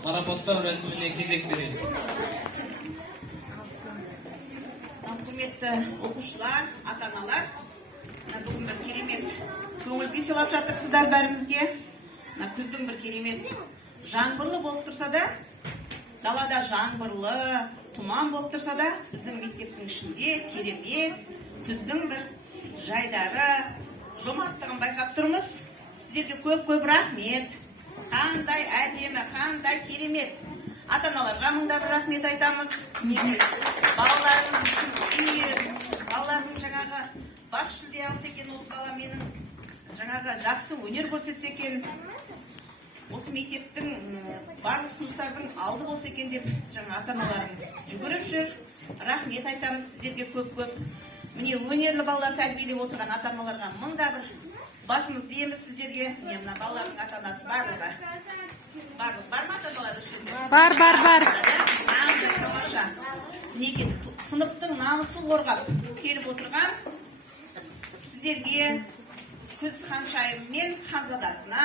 Marapаттау rәсіміне кезек берейін. Құрметті оқушылар, ата-аналар, бүгін бір керемет көңіл күй сыйлап жатырсыздар бәрімізге. Күздің бір керемет жаңбырлы болып тұрса да, далада жаңбырлы, тұман болып тұрса да, біздің мектептің ішінде керемет күздің бір жайдары, жомарттығын байқап тұрмыз. Сіздерге көп рахмет. Қандай әдемі, қандай керемет. Ата-аналарға мыңда бір рахмет айтамыз. Балаларымыз үшін балалардың жаңағы бас жүлде алса екен, осы бала менің жаңағы жақсы өнер көрсетсе екен, осы мектептің барлық сыныптардың алды болса екен деп жаңа ата-аналарым жүгіріп жүр. Рахмет айтамыз сіздерге көп. Міне өнерлі балалар тәрбиелеп отырған ата-аналарға мыңда бір басымыз дейміз сіздерге. Мына балалардың ата-анасы барлығы. Бар ма ата-аналар үшін? Бар. Қандай тамаша. Неге сыныптың намысын қорғап келіп отырған сіздерге күз ханшайыммен ханзадасына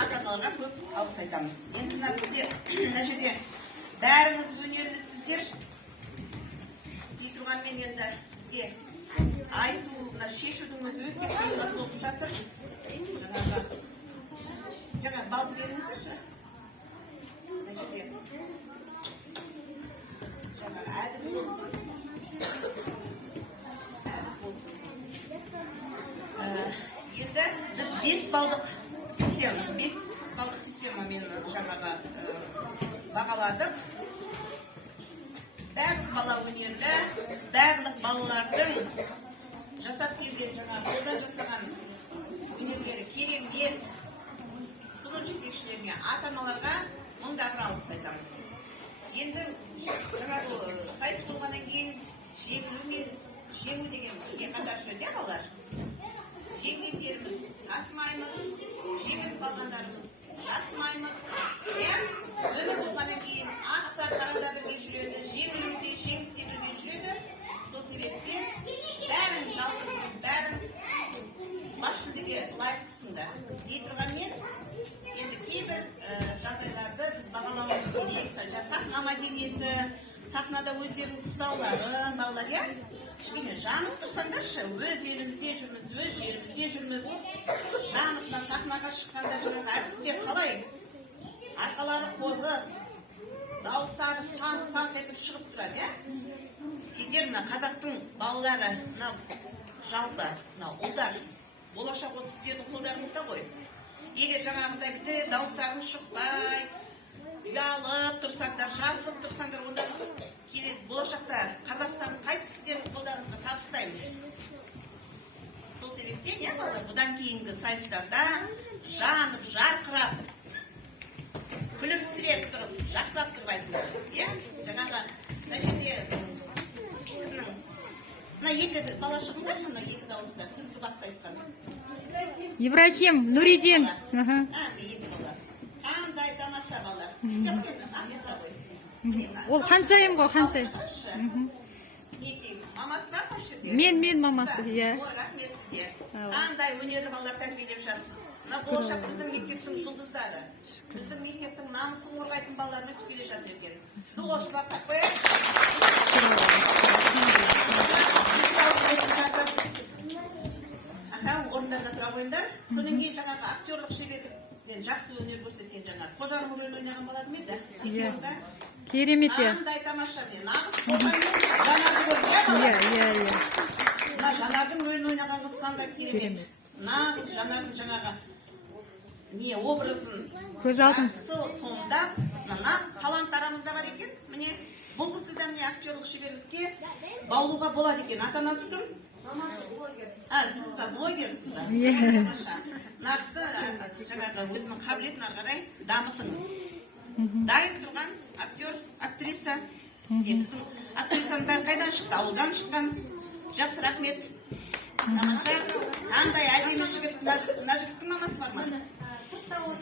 ата-аналарға көп алғыс айтамыз. Енді мына жерде бәріңіз өнерлісіздер. Дей тұрғанмен енді бізге айту, шешудің өзі өте қиынға соғып жатыр. Жаңа балды беріңіздерші. Мына жерде жаңағы әділ болсын. Енді біз 5 балдық системамен жаңағы бағаладық. Барлық бала өнерлі, барлық балалардың жасап берген жаңағы қолдан жасаған өнерлері керемет. Сынып жетекшілеріне, ата-аналарға мыңда бір алғыс айтамыз. Енді жаңағы сайыс болғаннан кейін жеңілу мен жеңу деген бірге қатар жүреді, балалар. Жеңгендеріміз асымаймыз, жеңіліп қалғандарымыз жасымаймыз. Өмір болғаннан кейін ақтар қарада бірге жүреді, жеңілуде, жеңісте бірге жүреді. Сол себептен бәрін жалпы, бәрін бас жүлдеге лайықтысыңдар. Дей тұрғанмен, енді кейбір жағдайларды біз бағалауымыз керек. Сахна мәдениеті, сахнада өздерінің ұстаулары, балалар, кішкене жанып тұрсаңдаршы, өз елімізде жүрміз, өз жерімізде жүрміз. Жанып, сахнаға шыққанда жаңағы әртістер қалай? Арқалары қозы, дауыстары санқ етіп шығып тұрады, Сендер қазақтың балалары, жалпы, ұлдар, болашақ осы сіздердің қолдарыңызда ғой. Егер жаңағындай бітті дауыстарың шықпай, ұялып тұрсаңдар, жасып тұрсаңдар, онда біз келесі болашақта Қазақстанды қайтып сіздердің қолдарыңызға табыстаймыз. Сол себептен, балалар, бұдан кейінгі сайыстарда жанып, жарқырап, күлімсіреп тұрып, жақсылап тұрып айтыңдар. Жаңағы, мына жерде мына екі бала шығыңдаршы, мына екі дауыста, күзгі бақты айтқан. Ибрахим, Нуридин. Екі бала. Қандай тамаша балалар. Жақсы еді, Ахметра ғой. Ол ханшайым ғой, ханшайым. Мамасы бар ма жерде? Мен мамасы, Рахмет сізге. Қандай өнерлі балалар тәрбиелеп жатсыз. Мына болашақ біздің мектептің жұлдыздары. Біздің мектептің намысын қорғайтын балалар өсіп келе жатыр екен. Дуғашылар тақпай. Орындарына тұра қойыңдар. Содан кейін жаңағы актерлық шеберліктен жақсы өнер көрсеткен жаңағы қожаның рөлін ойнаған балар ма еді? Керемет. Қандай тамаша. Нағыз қожаның жанарды көрді, балар? Мына жанардың рөлін ойнаған қыз қандай керемет. Нағыз жанардың жаңағы образын көз алдым. Соңдап, нағыз талант арамызда бар екен. Міне, бұл қызды да міне актерлық шеберлікке баулуға болады екен. Ата-анасы кім? Сіз ба, блогерсіз ба? Нағызды жаңағы өзінің қабілетін қарай дамытыңыз. Дайын тұрған актер, актриса. Біздің актрисаның бәрі қайдан шықты? Ауылдан шыққан. Жақсы, рахмет. Тамаша. Қандай әдемі жігіт, мына жігіттің мамасы бар ма?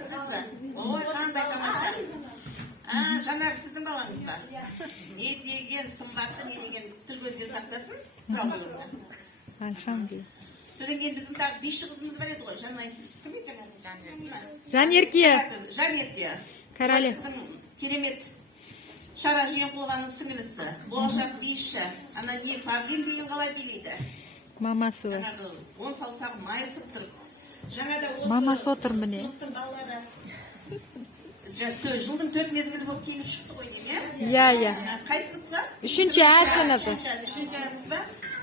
Сіз ба? Ой, қандай тамаша. Жанар, сіздің балаңыз ба? Не деген сымбатты, не деген тіл көзден сақтасын? Альхамдулилля. Содан кейін біздің тағы биші қызымыз бар еді ғой, Жанай. Кім еді жаңағы? Жанерке. Жанерке. Королев. керемет Шара Жиенқұлованың сіңілісі, болашақ биші, ана не Павлин биін қалай билейді. Мамасы бар. Жаңағы он саусағы майысып тұрып. Жаңада осы Мамасы отыр міне. сыныптың балалары жылдың 4 мезгілі болып келіп шықты ғой деймін, Иә. Қай сыныптар? 3-ші А сыныбы. 3-ші сыныбымыз ба?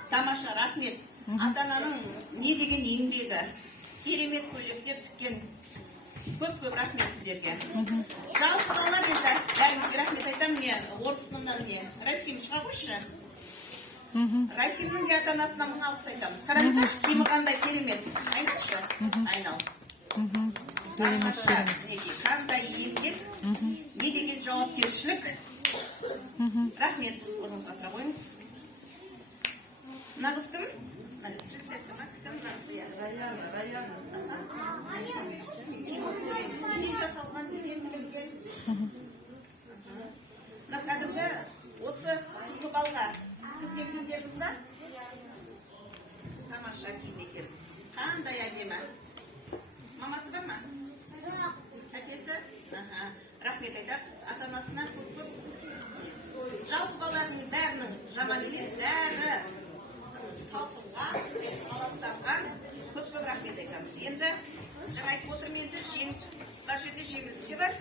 Тамаша, рахмет. Ата-ананың не деген еңбегі, керемет көйлектер тіккен. Көп рахмет сіздерге. Жалпы балалар енді бәріңізге рахмет айтамын, міне орыс сыныбынан не Расим шыға қойшы. Расимнің де ата-анасына мың алғыс айтамыз. Қараңыздаршы, киімі қандай керемет. Айтшы, айнал. Қандай еңбек, не деген жауапкершілік. Рахмет, орныңызға отыра қойыңыз. Нағыз кім? Принцесса ма? Кім нағыз? Неден жасалған, неден білген? Кәдімгі осы қызғы балға қызген кімдеріңіз ба? Тамаша киім екен. Қандай әдемі? Мамасы бар ма? Әтесі? Рахмет айтарсыз, ата-анасына көп. Жалпы балалардың бәрінің жаман емес, бәрі талқынған, алаптанған, көп рахмет айтамыз. Енді жаңа айтып отырмын, енді жеңіс бар жерде жеңіліс те бар.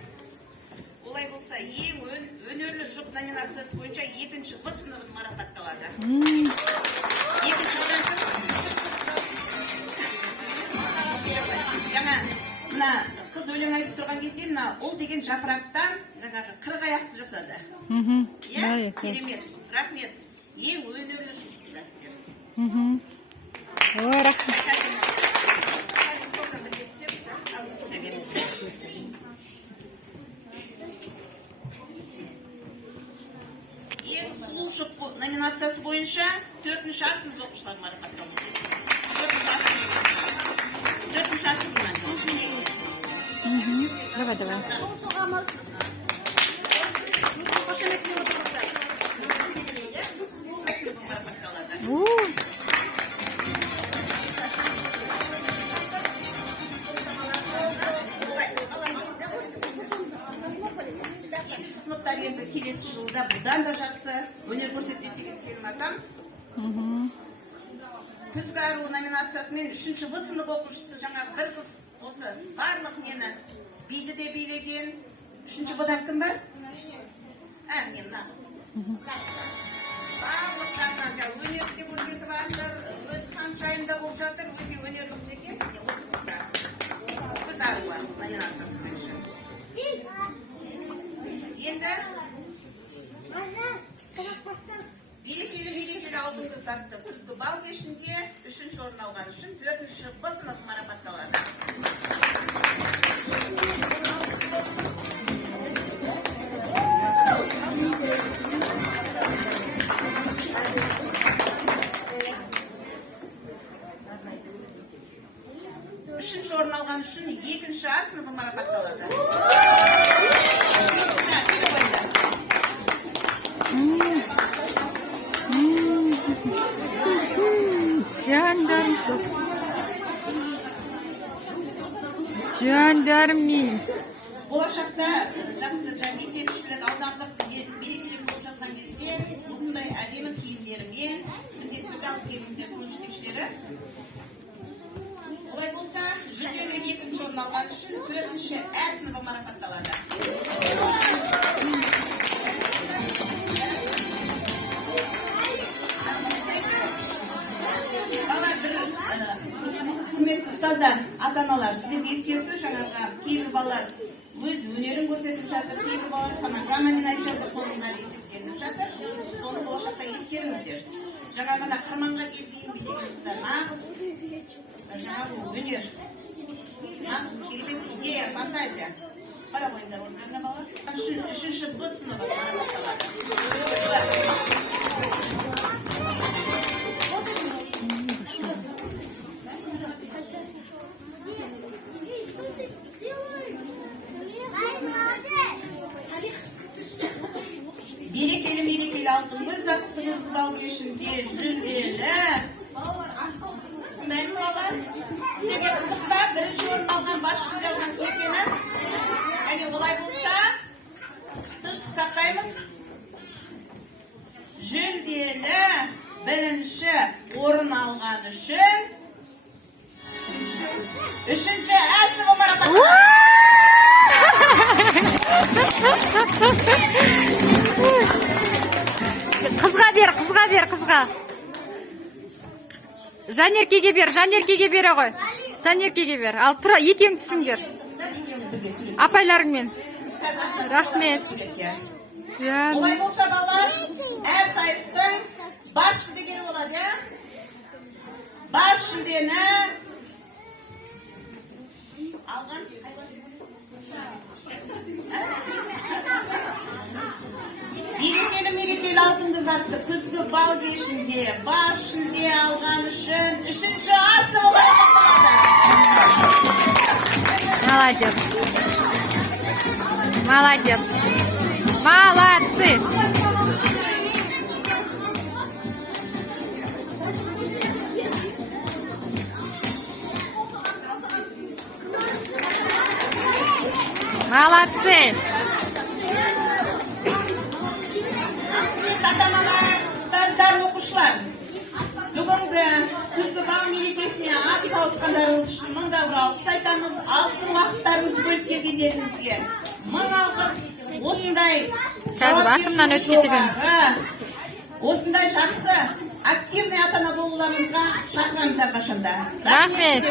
Олай болса, ең өнерлі жұп номинациясы бойынша 2-ші Б сыныбы марапатталады. 2-ші жаңа мына қыз өлең айтып тұрған кезде мына ұл деген жапырақтан жаңағы қырық аяқты жасады. Иә, керемет, рахмет. Ең өнерлі жұп. Рахмет. Ең сұлу жұп номинациясы бойынша 4-ші А сынып оқушылар марапатталды. 4-ші А сыныбынан. Давай. Екінші сыныптар енді келесі жылда бұдан да жақсы өнер көрсетеді деген сенім артамыз. Күзгі ару номинациясымен 3-ші Б сынып оқушысы жаңа бір қыз осы барлық нені биді де билеген. 3-ші Б-дан кім бар? Мен нағыз. Барлық жағынан өнерді де көрсетіп жатыр, өз ханшайымда болып жатыр, өте өнерлі қыз екен. Осы қыздар. Күз аруы номинациясы бойынша. Енді берекелі алтын қыз атты күзгі бал кешінде 3-ші орын алған үшін 4-ші Б сыныбы марапатталады. Үшінші орын алған үшін 2-ші А сыныбы марапатталады. Жандармин. Болашақта жақсы мектепшілік аудандық мерекелер болып жатқан кезде осындай әдемі киімдермен міндетті түрде алып келіңіздер сынып жетекшілері. Олай болса, жүлделі 2-ші орын алған үшін 4-ші А сыныбы марапатталады. Құрметті ұстаздар, ата-аналар, сіздерге ескерту, жаңағы кейбір балалар өз өнерін көрсетіп жатыр, кейбір балалар фонограммамен айтып жатыр, соның бәрі есептелініп жатыр. Соны болашақта ескеріңіздер. Жаңағына қырманға келген билегеніңізді нағыз жаңағы өнер, нағыз керемет идея, фантазия. Қара қойыңдар орындарына балалар. 3-ші Б сыныбы марапатталады. Берекелі алтын көз атты күзгі бал кешінде жүлделі. Шындаймыз балалар? Сіздерге қызық па? 1-ші орын алған, бас жүлде алған көргені? Олай болса, жасаймыз. Жүлделі бірінші орын алған үшін үшінші Әсілова марапатталды. Қызға бер, қызға. Жанеркеге бере ғой. Жанеркеге бер. Ал тұра, екең түсіңдер. Апайларыңмен. Рахмет. Жан. Олай болса балалар, әр сайыстың бас жүлдегері болады, ja? Бас жүлдені алған мерекелі алтынды затты күзгі бал кешінде бас жүлде алған үшін үшінші Асылова марапатталды. Молодец. Молодцы. Молодцы. Ата-аналар, ұстаздар, оқушылар, бүгінгі күзгі бал мерекесіне ат салысқандарыңыз үшін мыңда бір алғыс айтамыз. Алтын уақыттарыңызды бөліп келгендеріңізге мың алғыс. Осындай жауапкершілік жоғары, осындай жақсы активный ата-ана болуларыңызға шақырамыз әрқашанда. Рахмет.